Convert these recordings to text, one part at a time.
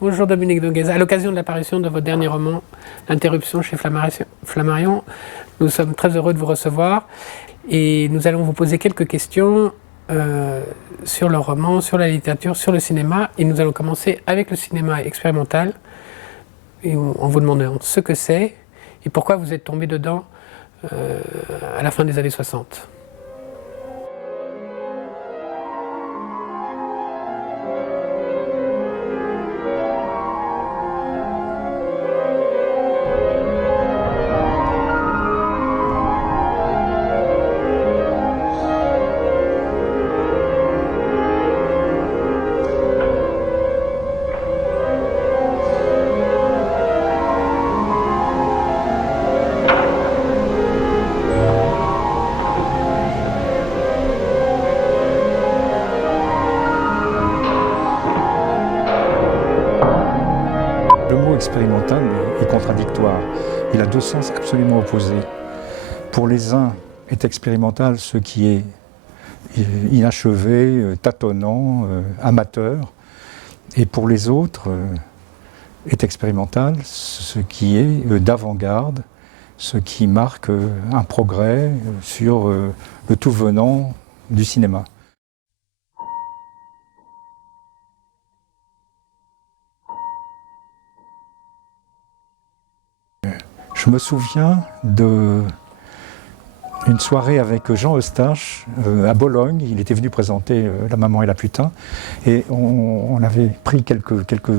Bonjour Dominique Donguez. À l'occasion de l'apparition de votre dernier roman, L'Interruption chez Flammarion, nous sommes très heureux de vous recevoir et nous allons vous poser quelques questions sur le roman, sur la littérature, sur le cinéma. Et nous allons commencer avec le cinéma expérimental et en vous demandant ce que c'est et pourquoi vous êtes tombé dedans à la fin des années 60. Le mot expérimental est contradictoire. Il a deux sens absolument opposés. Pour les uns, est expérimental ce qui est inachevé, tâtonnant, amateur. Et pour les autres, est expérimental ce qui est d'avant-garde, ce qui marque un progrès sur le tout venant du cinéma. Je me souviens d'une soirée avec Jean Eustache à Bologne. Il était venu présenter La Maman et la Putain. Et on avait pris quelques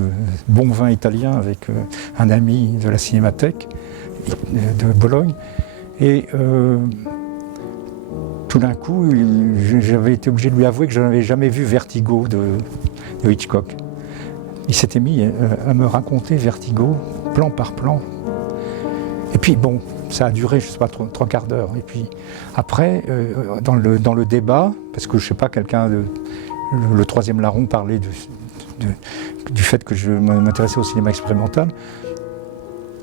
bons vins italiens avec un ami de la Cinémathèque de Bologne. Et tout d'un coup, j'avais été obligé de lui avouer que je n'avais jamais vu Vertigo de Hitchcock. Il s'était mis à me raconter Vertigo, plan par plan. Et puis bon, ça a duré, je ne sais pas, trois quarts d'heure. Et puis après, dans le débat, parce que je ne sais pas, le troisième larron parlait du fait que je m'intéressais au cinéma expérimental,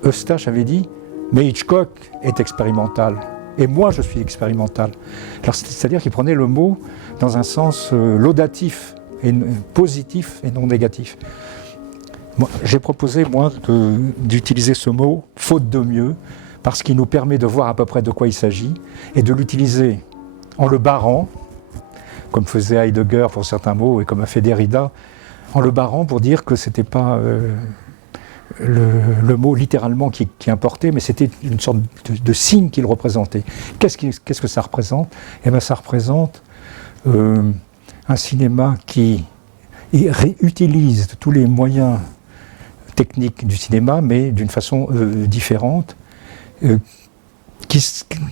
Eustache avait dit « Mais Hitchcock est expérimental, et moi je suis expérimental ». Alors c'est-à-dire qu'il prenait le mot dans un sens laudatif, et positif et non négatif. J'ai proposé, moi, d'utiliser ce mot, faute de mieux, parce qu'il nous permet de voir à peu près de quoi il s'agit, et de l'utiliser en le barrant, comme faisait Heidegger pour certains mots, et comme a fait Derrida, en le barrant pour dire que ce n'était pas le mot littéralement qui importait, mais c'était une sorte de signe qu'il représentait. Qu'est-ce que ça représente ? Eh bien, ça représente un cinéma qui utilise tous les moyens technique du cinéma, mais d'une façon différente.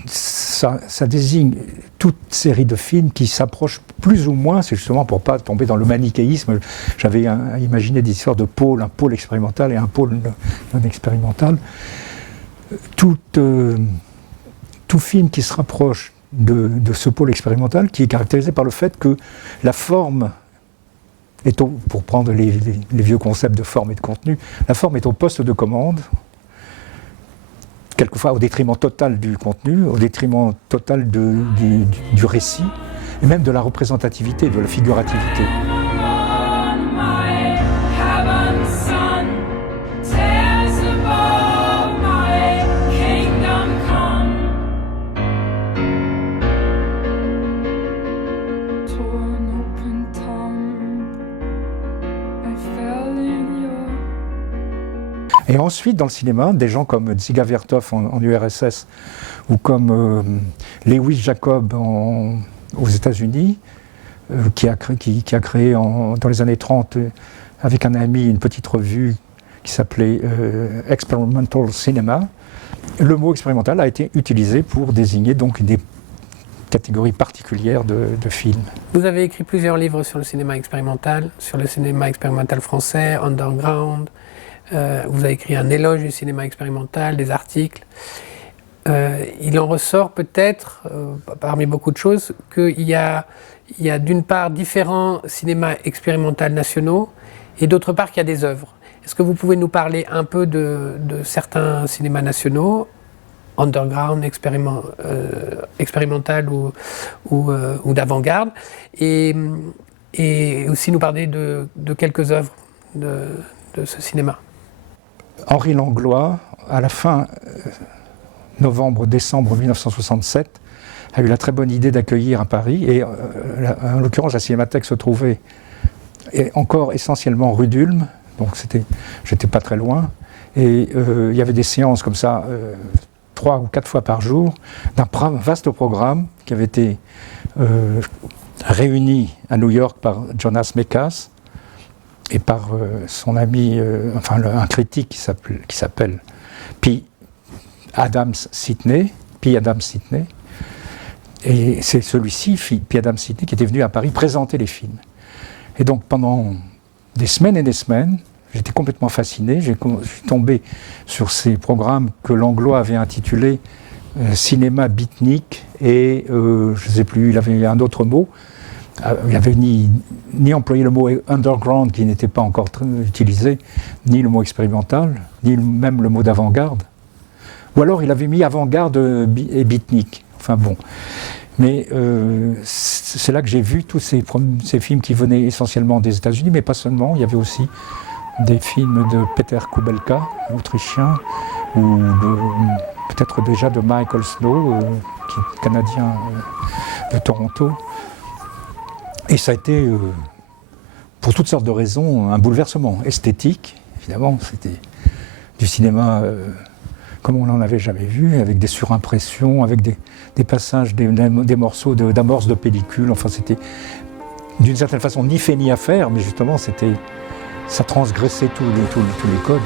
Ça désigne toute série de films qui s'approchent plus ou moins, c'est justement pour ne pas tomber dans le manichéisme. J'avais imaginé des histoires de pôles, un pôle expérimental et un pôle non expérimental. Tout film qui se rapproche de ce pôle expérimental, qui est caractérisé par le fait que la forme, pour prendre les vieux concepts de forme et de contenu, la forme est au poste de commande, quelquefois au détriment total du contenu, au détriment total du récit, et même de la représentativité, de la figurativité. Et ensuite, dans le cinéma, des gens comme Dziga Vertov en URSS ou comme Lewis Jacob aux États-Unis, qui a créé dans les années 30 avec un ami une petite revue qui s'appelait Experimental Cinema. Le mot expérimental a été utilisé pour désigner donc des catégories particulières de films. Vous avez écrit plusieurs livres sur le cinéma expérimental français, Underground. Vous avez écrit un éloge du cinéma expérimental, des articles. Il en ressort peut-être, parmi beaucoup de choses, qu'il y a d'une part différents cinémas expérimentaux nationaux et d'autre part qu'il y a des œuvres. Est-ce que vous pouvez nous parler un peu de certains cinémas nationaux, underground, expérimental ou d'avant-garde, et aussi nous parler de quelques œuvres de ce cinéma? Henri Langlois, à la fin novembre-décembre 1967, a eu la très bonne idée d'accueillir à Paris, et en l'occurrence la cinémathèque se trouvait encore essentiellement rue d'Ulm, donc j'étais pas très loin, et il y avait des séances comme ça 3 ou 4 fois par jour, d'un vaste programme qui avait été réuni à New York par Jonas Mekas et par son ami, un critique qui s'appelle P. Adams Sidney. Et c'est celui-ci, P. Adams Sidney, qui était venu à Paris présenter les films. Et donc pendant des semaines et des semaines, j'étais complètement fasciné. Je suis tombé sur ces programmes que Langlois avait intitulés Cinéma beatnik et je ne sais plus, il avait un autre mot. Il n'avait ni employé le mot underground qui n'était pas encore utilisé, ni le mot expérimental, ni même le mot d'avant-garde. Ou alors il avait mis avant-garde et beatnik. Enfin bon. Mais c'est là que j'ai vu tous ces films qui venaient essentiellement des États-Unis, mais pas seulement. Il y avait aussi des films de Peter Kubelka, autrichien, ou peut-être déjà de Michael Snow, qui est canadien de Toronto. Et ça a été, pour toutes sortes de raisons, un bouleversement esthétique. Évidemment, c'était du cinéma comme on n'en avait jamais vu, avec des surimpressions, avec des passages, des morceaux d'amorce de pellicule. Enfin, c'était d'une certaine façon ni fait ni à faire, mais justement, ça transgressait tous les codes.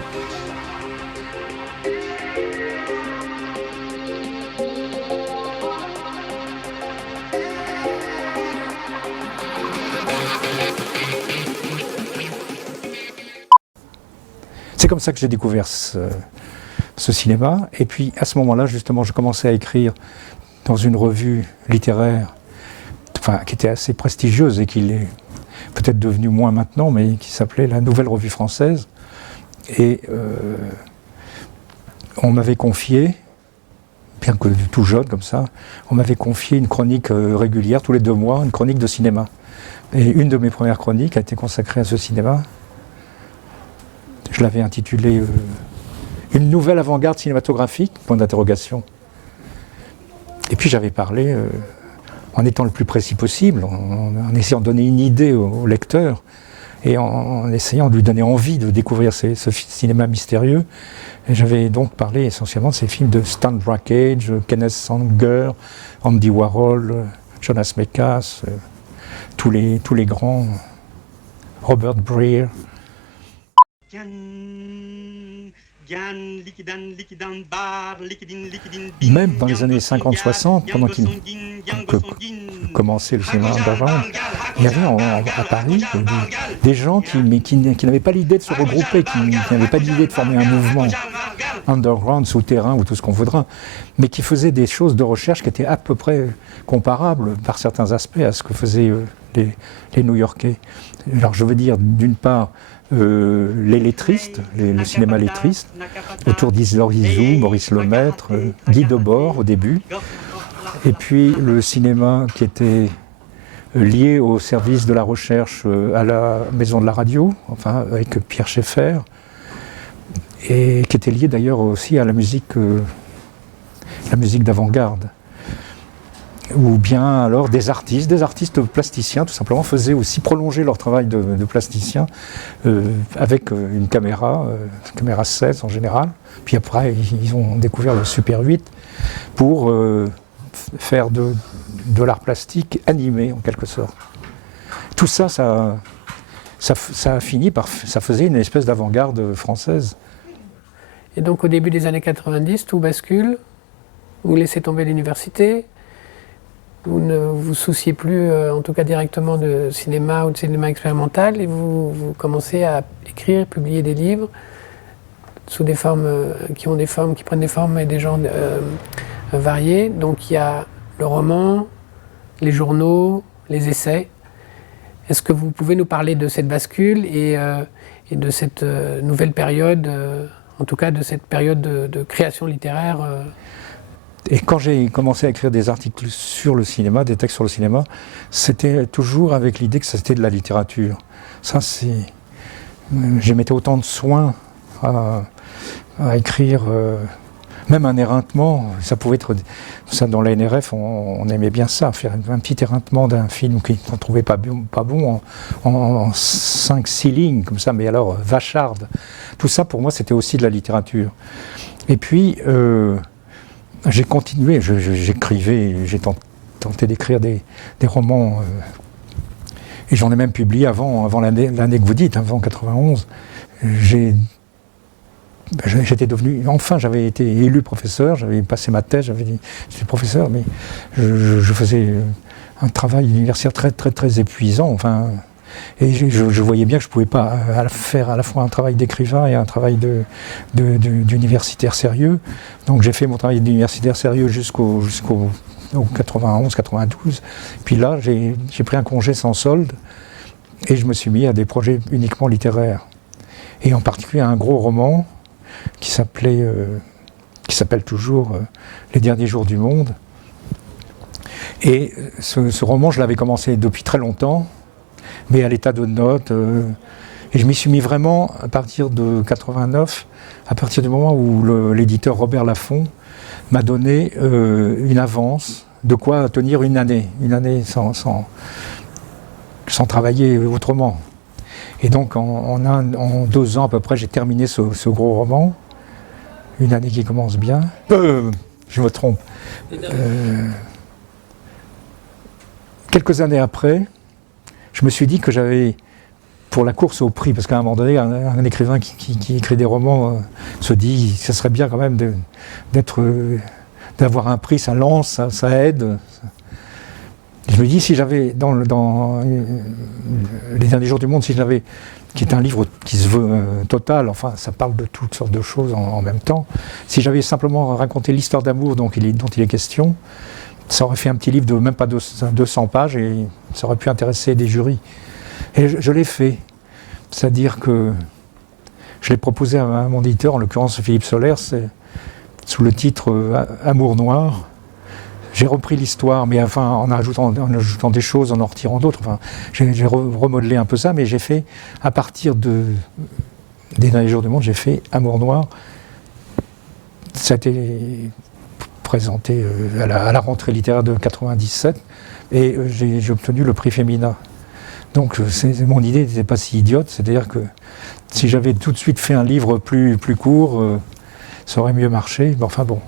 C'est comme ça que j'ai découvert ce cinéma. Et puis à ce moment-là, justement, je commençais à écrire dans une revue littéraire, qui était assez prestigieuse et qui l'est peut-être devenue moins maintenant, mais qui s'appelait la Nouvelle Revue Française. Et on m'avait confié, bien que tout jeune comme ça, on m'avait confié une chronique régulière, tous les 2 mois, une chronique de cinéma. Et une de mes premières chroniques a été consacrée à ce cinéma. Je l'avais intitulée Une nouvelle avant-garde cinématographique, point d'interrogation. Et puis j'avais parlé, en étant le plus précis possible, en essayant de donner une idée au lecteur, et en essayant de lui donner envie de découvrir ce cinéma mystérieux. Et j'avais donc parlé essentiellement de ces films de Stan Brakhage, Kenneth Sanger, Andy Warhol, Jonas Mekas, tous les grands, Robert Breer. Même dans les années 50-60, pendant qu'il commençait le cinéma underground, il y avait à Paris des gens qui n'avaient pas l'idée de se regrouper, qui n'avaient pas l'idée de former un mouvement underground, souterrain ou tout ce qu'on voudra, mais qui faisaient des choses de recherche qui étaient à peu près comparables par certains aspects à ce que faisaient les New-Yorkais. Alors je veux dire, d'une part, les lettristes, le cinéma lettriste, autour d'Isidore Izou, Maurice Lemaître, Guy Debord au début, et puis le cinéma qui était lié au service de la recherche à la Maison de la Radio, enfin avec Pierre Schaeffer, et qui était lié d'ailleurs aussi à la musique d'avant-garde. Ou bien alors des artistes plasticiens, tout simplement, faisaient aussi prolonger leur travail de plasticien avec une caméra 16 en général. Puis après, ils ont découvert le Super 8 pour faire de l'art plastique animé, en quelque sorte. Tout ça, ça a fini par... ça faisait une espèce d'avant-garde française. Et donc au début des années 90, tout bascule, vous laissez tomber l'université, vous ne vous souciez plus, en tout cas directement, de cinéma ou de cinéma expérimental, et vous commencez à écrire, publier des livres sous des formes qui prennent des formes et des genres variés. Donc il y a le roman, les journaux, les essais. Est-ce que vous pouvez nous parler de cette bascule et de cette nouvelle période, en tout cas de cette période de création littéraire Et quand j'ai commencé à écrire des articles sur le cinéma, des textes sur le cinéma, c'était toujours avec l'idée que c'était de la littérature. Ça, je mettais autant de soin à écrire, même un éreintement, ça pouvait être, ça dans la NRF, on aimait bien ça, faire un petit éreintement d'un film qu'on ne trouvait pas bon en 5-6 lignes, comme ça, mais alors vacharde. Tout ça, pour moi, c'était aussi de la littérature. Et puis, j'ai continué, j'écrivais, j'ai tenté d'écrire des romans, et j'en ai même publié avant l'année que vous dites, avant 91. J'étais devenu, enfin j'avais été élu professeur, j'avais passé ma thèse, j'étais professeur, mais je faisais un travail universitaire très épuisant, enfin, et je voyais bien que je ne pouvais pas faire à la fois un travail d'écrivain et un travail d'universitaire sérieux. Donc j'ai fait mon travail d'universitaire sérieux jusqu'au 91-92, puis là j'ai pris un congé sans solde et je me suis mis à des projets uniquement littéraires, et en particulier à un gros roman qui s'appelle toujours Les Derniers Jours du Monde. Et ce roman, je l'avais commencé depuis très longtemps, mais à l'état de notes. Et je m'y suis mis vraiment à partir de 89, à partir du moment où l'éditeur Robert Laffont m'a donné une avance, de quoi tenir une année sans travailler autrement. Et donc en 2 ans à peu près, j'ai terminé ce gros roman. Une année qui commence bien. Je me trompe. Quelques années après, je me suis dit que j'avais, pour la course au prix, parce qu'à un moment donné, un écrivain qui écrit des romans se dit, ce serait bien quand même d'avoir un prix, ça lance, ça aide. Je me dis, si j'avais, dans Les Derniers Jours du Monde, si j'avais, qui est un livre qui se veut total, enfin ça parle de toutes sortes de choses en même temps, si j'avais simplement raconté l'histoire d'amour dont il est question, ça aurait fait un petit livre de même pas 200 pages et ça aurait pu intéresser des jurys. Et je l'ai fait, c'est-à-dire que je l'ai proposé à mon éditeur, en l'occurrence Philippe Soler, sous le titre Amour noir. J'ai repris l'histoire, mais enfin, en ajoutant des choses, en retirant d'autres. Enfin, j'ai remodelé un peu ça, mais j'ai fait, à partir des Derniers Jours du Monde, j'ai fait Amour noir. Ça a été présenté à la rentrée littéraire de 97, et j'ai obtenu le prix Femina. Donc mon idée n'était pas si idiote, c'est-à-dire que si j'avais tout de suite fait un livre plus court, ça aurait mieux marché. Mais enfin bon.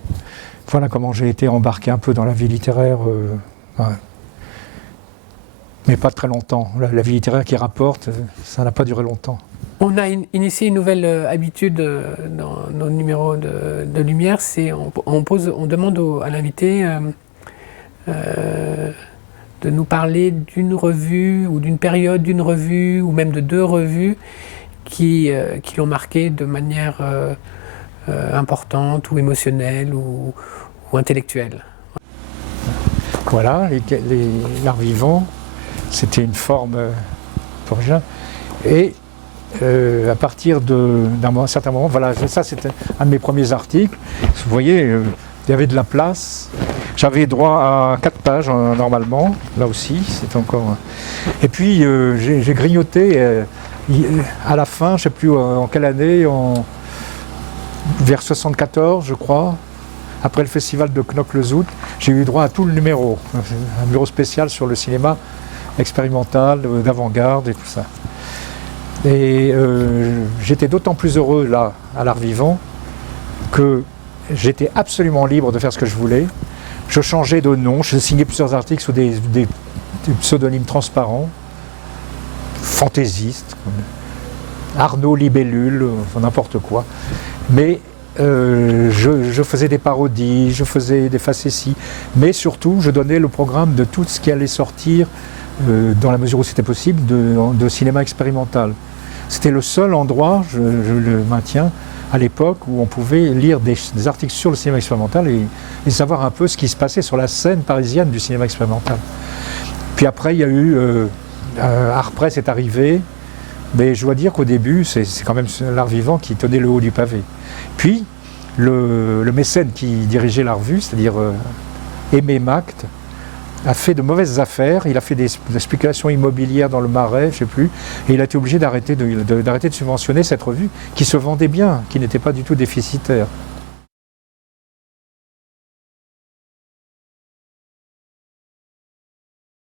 Voilà comment j'ai été embarqué un peu dans la vie littéraire, mais pas très longtemps. La vie littéraire qui rapporte, ça n'a pas duré longtemps. On a initié une nouvelle habitude dans nos numéros de Lumière, c'est on demande à l'invité de nous parler d'une revue ou d'une période d'une revue ou même de 2 revues qui l'ont marqué de manière importante ou émotionnelle ou intellectuelle. Voilà, l'art vivant, c'était une forme originale. Et à partir d'un certain moment, voilà, ça c'était un de mes premiers articles. Vous voyez, il y avait de la place. J'avais droit à 4 pages normalement, là aussi, c'est encore. Et puis j'ai grignoté à la fin, je ne sais plus en quelle année, vers 74, je crois, après le festival de Knokke-le-Zout, j'ai eu droit à tout le numéro, un numéro spécial sur le cinéma expérimental, d'avant-garde et tout ça. Et j'étais d'autant plus heureux là, à l'art vivant, que j'étais absolument libre de faire ce que je voulais. Je changeais de nom, je signais plusieurs articles sous des pseudonymes transparents, fantaisistes, Arnaud Libellule, n'importe quoi. Mais je faisais des parodies, je faisais des facéties, mais surtout je donnais le programme de tout ce qui allait sortir, dans la mesure où c'était possible, de cinéma expérimental. C'était le seul endroit, je le maintiens, à l'époque où on pouvait lire des articles sur le cinéma expérimental et savoir un peu ce qui se passait sur la scène parisienne du cinéma expérimental. Puis après, il y a eu Art Press est arrivé, mais je dois dire qu'au début, c'est quand même l'art vivant qui tenait le haut du pavé. Puis, le mécène qui dirigeait la revue, c'est-à-dire Aimé Macte, a fait de mauvaises affaires, il a fait des spéculations immobilières dans le Marais, je ne sais plus, et il a été obligé d'arrêter de subventionner cette revue qui se vendait bien, qui n'était pas du tout déficitaire.